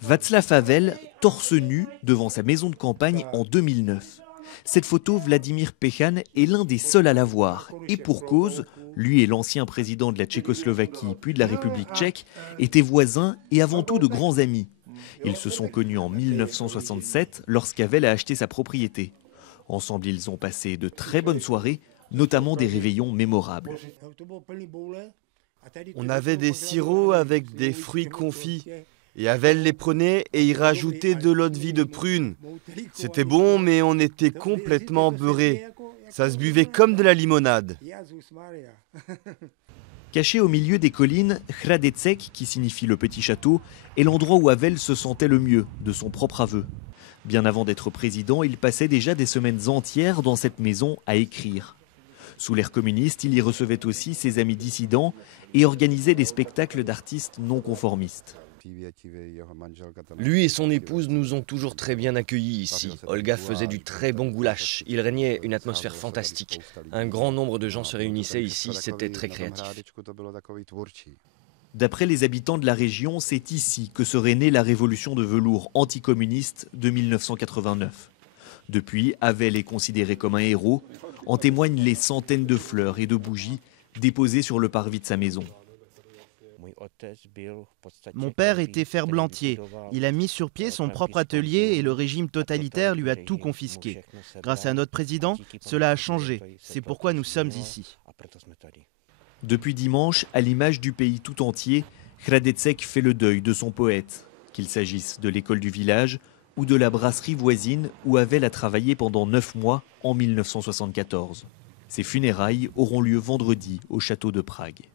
Václav Havel, torse nu, devant sa maison de campagne en 2009. Cette photo, Vladimir Pecan est l'un des seuls à la voir. Et pour cause, lui et l'ancien président de la Tchécoslovaquie puis de la République tchèque étaient voisins et avant tout de grands amis. Ils se sont connus en 1967 lorsqu'Havel a acheté sa propriété. Ensemble, ils ont passé de très bonnes soirées, notamment des réveillons mémorables. On avait des sirops avec des fruits confits. Et Havel les prenait et y rajoutait de l'eau-de-vie de prune. C'était bon, mais on était complètement beurrés. Ça se buvait comme de la limonade. Caché au milieu des collines, Hradeček, qui signifie le petit château, est l'endroit où Havel se sentait le mieux, de son propre aveu. Bien avant d'être président, il passait déjà des semaines entières dans cette maison à écrire. Sous l'ère communiste, il y recevait aussi ses amis dissidents et organisait des spectacles d'artistes non conformistes. Lui et son épouse nous ont toujours très bien accueillis ici. Olga faisait du très bon goulash. Il régnait une atmosphère fantastique. Un grand nombre de gens se réunissaient ici, c'était très créatif. D'après les habitants de la région, c'est ici que serait née la révolution de velours anticommuniste de 1989. Depuis, Havel est considéré comme un héros. En témoignent les centaines de fleurs et de bougies déposées sur le parvis de sa maison. Mon père était ferblantier. Il a mis sur pied son propre atelier et le régime totalitaire lui a tout confisqué. Grâce à notre président, cela a changé. C'est pourquoi nous sommes ici. Depuis dimanche, à l'image du pays tout entier, Hradeček fait le deuil de son poète, qu'il s'agisse de l'école du village ou de la brasserie voisine où Havel a travaillé pendant 9 mois en 1974. Ses funérailles auront lieu vendredi au château de Prague.